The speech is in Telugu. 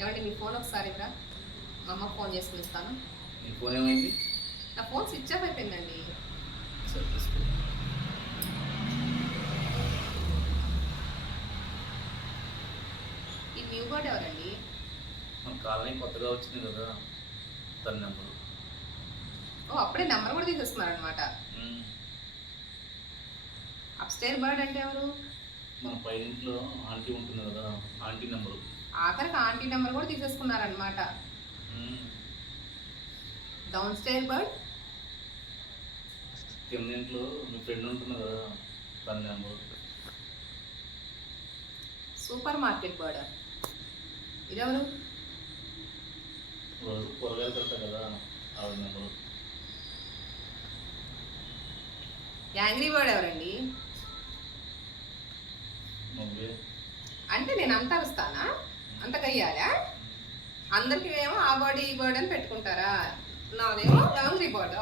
ఏమండి మీ ఫోన్ ఒకసారి ఇవ్వరా? మా అమ్మకు ఫోన్ చేసి పిలుస్తాను. నీ ఫోన్ ఏమైంది? నా ఫోన్ స్విచ్ ఆఫ్ అయిపోయిందండి. సరే తీసుకో. ఈ న్యూ బర్డ్ ఎవరండి? మన కాలనీ కొత్తగా వచ్చింది కదా, తన నెంబరు. ఓ అప్పుడే నెంబర్ కూడా తీసేసుకున్నారనమాట. అప్స్టైర్ బర్డ్ అంటే ఎవరు? మన పైనింట్లో ఆంటీ ఉంటుంది కదా, ఆంటీ నెంబరు. ఆఖరికి ఆంటీ నెంబర్ కూడా తీసేసుకున్నారనమాట. డౌన్ స్టైర్ బర్డ్ కింద ఇంట్లో మీ ఫ్రెండ్ ఉంటుంది కదా, తన నెంబరు. సూపర్ మార్కెట్ బర్డ్ ఇదెవరు? రోజు కూరగాయలు వెళ్తా కదా, ఆవిడ నెంబరు. యాంగ్రీ బర్డ్ ఎవరండి? నువ్వే. అంటే నేను అంత అరుస్తానా? అంత కయ్యాలా? అందరికి ఏమో ఆ బర్డ్ ఈ బర్డ్ అని పెట్టుకుంటారా? నాదేమో యాంగ్రీ బర్డ్.